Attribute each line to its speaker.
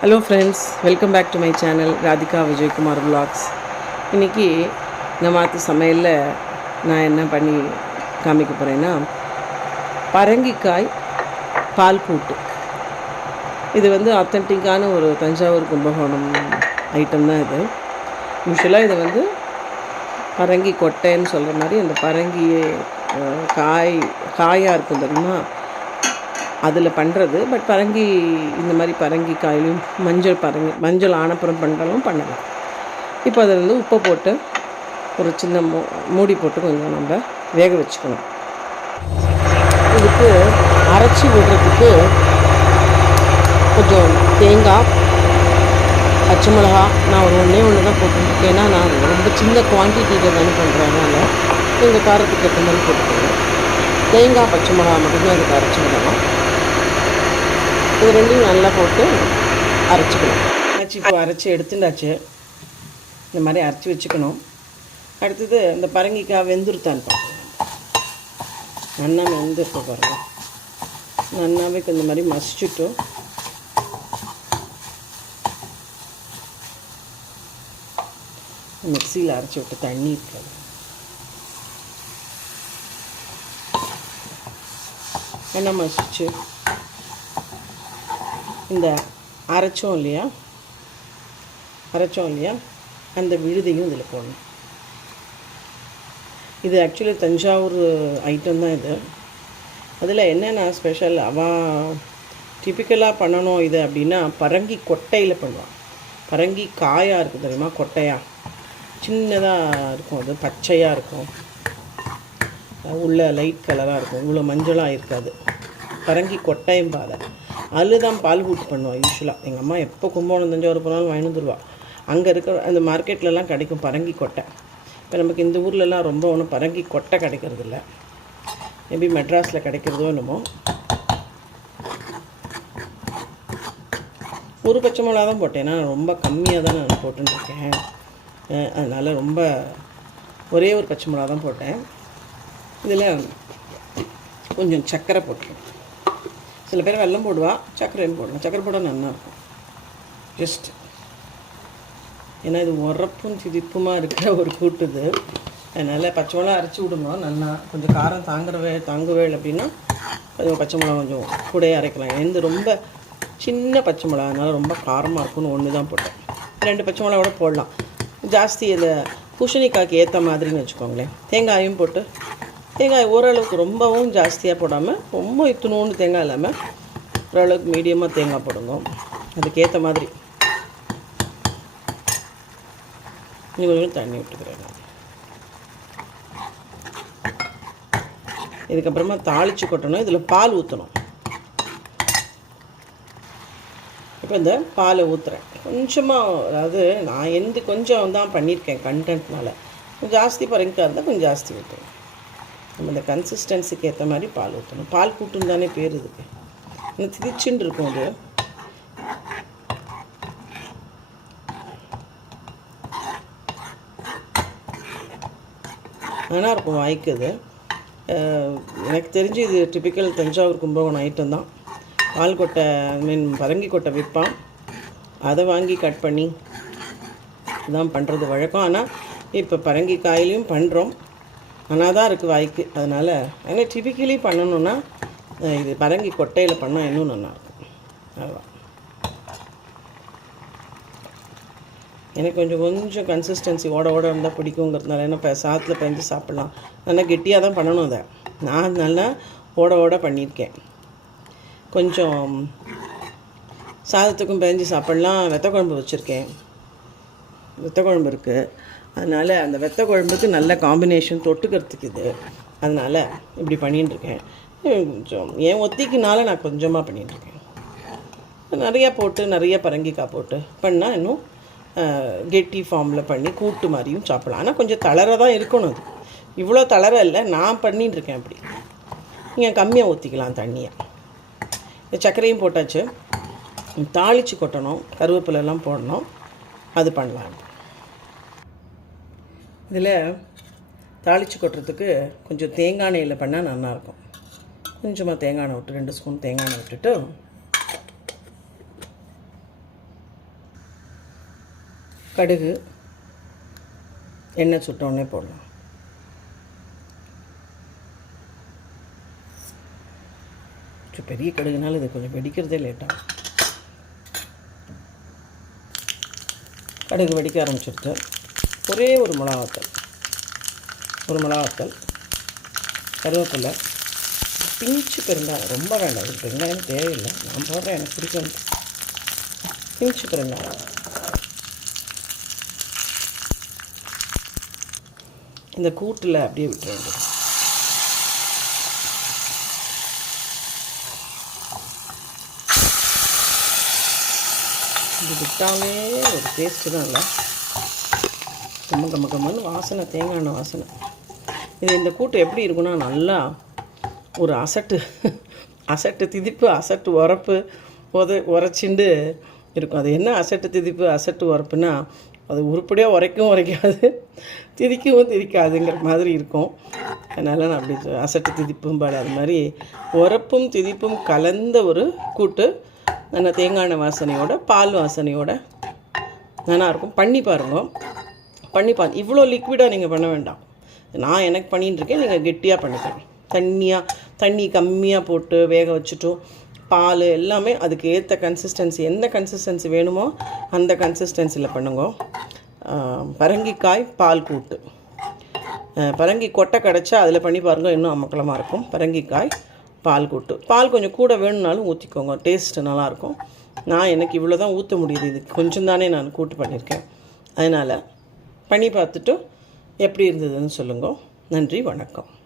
Speaker 1: Hello friends welcome back to my channel Radhika Vijayakumar vlogs. இன்றைக்கி மாற்று சமையலில் நான் என்ன பண்ணி காமிக்க போகிறேன்னா பரங்கிக்காய் பால் கூட்டு. இது வந்து அத்தன்டிக்கான ஒரு தஞ்சாவூர் கும்பகோணம் ஐட்டம் தான் இது. யூஸ்வலாக இது வந்து பரங்கி கொட்டைன்னு சொல்கிற மாதிரி அந்த பரங்கியை காய் காயாக இருக்கும் தெரியுமா? அதில் பண்ணுறது. பட் பரங்கி இந்த மாதிரி பரங்கி காயிலையும் மஞ்சள் பரங்கி மஞ்சள் ஆனப்புறம் பண்ணுறதும் பண்ணலாம். இப்போ அதில் வந்து உப்பை போட்டு ஒரு சின்ன மூ மூடி போட்டு கொஞ்சம் நம்ம வேக வச்சுக்கணும். இதுக்கு அரைச்சி விடுறதுக்கு கொஞ்சம் தேங்காய் பச்சை மிளகா நான் ஒரு ஒன்றே ஒன்று தான் போட்டுருக்கேன். ஏன்னா நான் ரொம்ப சின்ன குவான்டிட்டியில் தானே பண்ணுறதுனால எங்கள் காரத்துக்கு ஏற்ற மாதிரி போட்டுக்கோங்க. தேங்காய் பச்சை மிளகா மட்டுமே அதுக்கு அரைச்சி விடலாம் இது ரெண்டையும் நல்லா போட்டு அரைச்சிக்கணும். அரைச்சி இப்போ அரைச்சி எடுத்துட்டாச்சு. இந்த மாதிரி அரைச்சி வச்சுக்கணும். அடுத்தது இந்த பரங்கிக்காய் வெந்துருத்தான்னு நல்லா வெந்திருக்க பாருங்க. நல்லாவே இந்த மாதிரி மசிச்சுட்டு மிக்சியில் அரைச்சி விட்டு தண்ணி இருக்காது என்ன மசிச்சு இந்த அரைச்சோம் இல்லையா? அரைச்சோம் இல்லையா? அந்த விழுதையும் இதில் போடணும். இது ஆக்சுவலி தஞ்சாவூர் ஐட்டம் தான் இது. அதில் என்னென்ன ஸ்பெஷல் அவன் டிப்பிக்கலாக பண்ணணும் இது அப்படின்னா பரங்கி கொட்டையில் பண்ணுவான் பரங்கி காயாக இருக்குது தெரியுமா? கொட்டையாக சின்னதாக இருக்கும் அது பச்சையாக இருக்கும். உள்ள லைட் கலராக இருக்கும். இவ்வளோ மஞ்சளாக இருக்காது. பரங்கி கொட்டையும் பாதை. அதில் தான் பால் கூட்டு பண்ணுவோம் யூஸ்வலாக எங்கள் அம்மா எப்போ கும்பகோணம் தஞ்சாவூர் போனாலும் வாங்கி வந்துருவா. அங்கே இருக்கிற அந்த மார்க்கெட்லலாம் கிடைக்கும் பரங்கி கொட்டை. இப்போ நமக்கு இந்த ஊர்லலாம் ரொம்ப ஒன்றும் பரங்கி கொட்டை கிடைக்கிறது இல்லை. மேபி மெட்ராஸில் கிடைக்கிறதோ என்னமோ. ஒரு பச்சை மிளகா தான் போட்டேன். நான் ரொம்ப கம்மியாக தான் நான் போட்டுருக்கேன். அதனால் ரொம்ப ஒரே ஒரு பச்சை மிளகா தான் போட்டேன். இதில் கொஞ்சம் சர்க்கரை போட்டுருவேன் சில பேர் வெல்லம் போடுவா சர்க்கரையும் போடலாம் சர்க்கரை போட நல்லா இருக்கும் ஜஸ்ட் ஏன்னா இது உரப்பும் திதிப்புமா இருக்கிற ஒரு கூட்டுது. அதனால் பச்சை மிளகா அரைச்சி விடணும். நல்லா கொஞ்சம் காரம் தாங்குறவே தாங்குவேள் அப்படின்னா கொஞ்சம் பச்சை மிளகா கொஞ்சம் கூடையே அரைக்கலாம். எந்த ரொம்ப சின்ன பச்சை மிளகா அதனால் ரொம்ப காரமாக இருக்கும்னு ஒன்று தான் போட்டேன். ரெண்டு பச்சை மிளகா கூட போடலாம். ஜாஸ்தி இந்த பூசணிக்காய்க்கு ஏற்ற மாதிரின்னு வச்சுக்கோங்களேன். தேங்காயும் போட்டு தேங்காய் ஓரளவுக்கு ரொம்பவும் ஜாஸ்தியாக போடாமல் ரொம்ப இத்துணூண்டு தேங்காய் இல்லாமல் ஓரளவுக்கு மீடியமாக தேங்காய் போடுங்க. அதுக்கேற்ற மாதிரி. இன்னும் கொஞ்சம் தண்ணி விட்டுக்கிறேன் இதுக்கப்புறமா தாளித்து கொட்டணும். இதில் பால் ஊற்றணும் இப்போ இந்த பாலை ஊற்றுறேன் கொஞ்சமாக அதாவது நான் எந்த கொஞ்சம் தான் பண்ணியிருக்கேன் கண்டென்ட்னால ஜாஸ்தி பரங்கிக்காய் இருந்தால் கொஞ்சம் ஜாஸ்தி ஊற்றுவேன் நம்ம இந்த கன்சிஸ்டன்சிக்கு ஏற்ற மாதிரி பால் ஊற்றணும் பால் கூட்டுன்னு தானே பேர் இதுக்கு இன்னும் திதிச்சுன்னு இருக்கும் அது. நல்லா இருக்கும் வாய்க்கு எனக்கு தெரிஞ்சு இது டிப்பிக்கல் தஞ்சாவூர் கும்பகோணம் ஐட்டம் தான். பால் கொட்டை ஐ மீன் பரங்கி கொட்டை விற்பான். அதை வாங்கி கட் பண்ணி இதான் பண்ணுறது வழக்கம். ஆனால் இப்போ பரங்கி காயிலையும் பண்ணுறோம் ஆனால் தான் இருக்குது வாய்க்கு. அதனால் ஆனால் டிபிக்கலி பண்ணணுன்னா இது பரங்கி கொட்டையில் பண்ணால் இன்னும் நல்லாயிருக்கும் அதுதான் எனக்கு கொஞ்சம் கொஞ்சம் கன்சிஸ்டன்சி ஓட ஓட இருந்தால் பிடிக்குங்கிறதுனால என்ன இப்போ சாத்தில் பெஞ்சு சாப்பிட்லாம். நல்லா கெட்டியாக தான் பண்ணணும் அதை. நான் நல்லா ஓட ஓட பண்ணியிருக்கேன். கொஞ்சம் சாதத்துக்கும் பெஞ்சு சாப்பிட்லாம் வெத்த குழம்பு வச்சுருக்கேன். வெத்த குழம்பு இருக்குது அதனால் அந்த வெத்த குழம்புக்கு நல்ல காம்பினேஷன் தொட்டுக்கிறதுக்கு இது. அதனால் இப்படி பண்ணிட்டுருக்கேன். கொஞ்சம் என் ஒத்திக்குனால நான் கொஞ்சமாக பண்ணிட்டுருக்கேன். நிறையா போட்டு நிறைய பரங்கிக்காய் போட்டு பண்ணால் இன்னும் கெட்டி ஃபார்மில் பண்ணி கூட்டு மாதிரியும் சாப்பிடலாம். ஆனால் கொஞ்சம் தளர தான் இருக்கணும் அது. இவ்வளோ தளர இல்லை நான் பண்ணிட்டு இருக்கேன் அப்படி. நீங்கள் கம்மியாக ஊற்றிக்கலாம் தண்ணியை. சர்க்கரையும் போட்டாச்சு. தாளித்து கொட்டணும். கருவேப்பிலெல்லாம் போடணும். அது பண்ணலாம். இதில் தாளித்து கொட்டுறதுக்கு கொஞ்சம் தேங்காய் எண்ணெயில் பண்ணால் நல்லாயிருக்கும். கொஞ்சமாக தேங்காய் எண்ணெய் விட்டு ரெண்டு ஸ்பூன் தேங்காய் எண்ணெய் விட்டுட்டு. கடுகு எண்ணெய் சுட்டோடனே போடலாம். கொஞ்சம் பெரிய கடுகுனால இது கொஞ்சம் வெடிக்கிறதே லேட்டாகும் கடுகு வெடிக்க ஆரம்பிச்சிருச்சு. ஒரே ஒரு மிளகாத்தல் ஒரு மிளகாத்தல் கருவேப்பில்லை பிஞ்சு பெருங்காயம் ரொம்ப வேண்டாம். இது பெருங்காயம் தேவையில்லை. நான் போடுறேன். எனக்கு பிடிக்கும் பிஞ்சு பெருங்காயம் இந்த கூட்டில் அப்படியே விட்டுற வேண்டியது இது விட்டாலே ஒரு டேஸ்ட்டு தான். இல்லை கம்ம கம்ம கம்மன்னு வாசனை தேங்காய் எண்ணெய் வாசனை. இது இந்த கூட்டு எப்படி இருக்குன்னா நல்லா ஒரு அசட்டு அசட்டு திதிப்பு அசட்டு உரப்பு உத உரைச்சிண்டு இருக்கும். அது என்ன அசட்டு திதிப்பு அசட்டு உரப்புன்னா அது உருப்படியாக உரைக்கும் உரைக்காது திதிக்கவும் திதிக்காதுங்கிற மாதிரி இருக்கும். அதனால் நான் அப்படி அசட்டு திதிப்பும் பாடு. அது மாதிரி உரப்பும் திதிப்பும் கலந்த ஒரு கூட்டு நல்ல தேங்காய் எண்ணெய் வாசனையோட பால் வாசனையோட நல்லாயிருக்கும் பண்ணி பாருங்க. பண்ணி பா இவ்வளோ லிக்விடாக நீங்கள் பண்ண வேண்டாம். நான் எனக்கு பண்ணின்னு இருக்கேன் நீங்கள் கெட்டியாக பண்ணிக்கலாம் தண்ணியாக தண்ணி கம்மியாக போட்டு வேக வச்சுட்டும் பால் எல்லாமே அதுக்கு ஏற்ற கன்சிஸ்டன்சி எந்த கன்சிஸ்டன்சி வேணுமோ அந்த கன்சிஸ்டன்சியில் பண்ணுங்க. பரங்கிக்காய் பால் கூட்டு. பரங்கி கொட்டை கிடச்சா அதில் பண்ணி பாருங்கள் இன்னும் அமக்கலமாக இருக்கும். பரங்கிக்காய் பால் கூட்டு. பால் கொஞ்சம் கூட வேணும்னாலும் ஊற்றிக்கோங்க டேஸ்ட்டு நல்லாயிருக்கும் நான் எனக்கு இவ்வளோ தான் ஊற்ற முடியுது இது கொஞ்சம் தானே நான் கூட்டு பண்ணியிருக்கேன் அதனால் பண்ணி பார்த்துட்டு எப்படி இருந்ததுன்னு சொல்லுங்க. நன்றி வணக்கம்.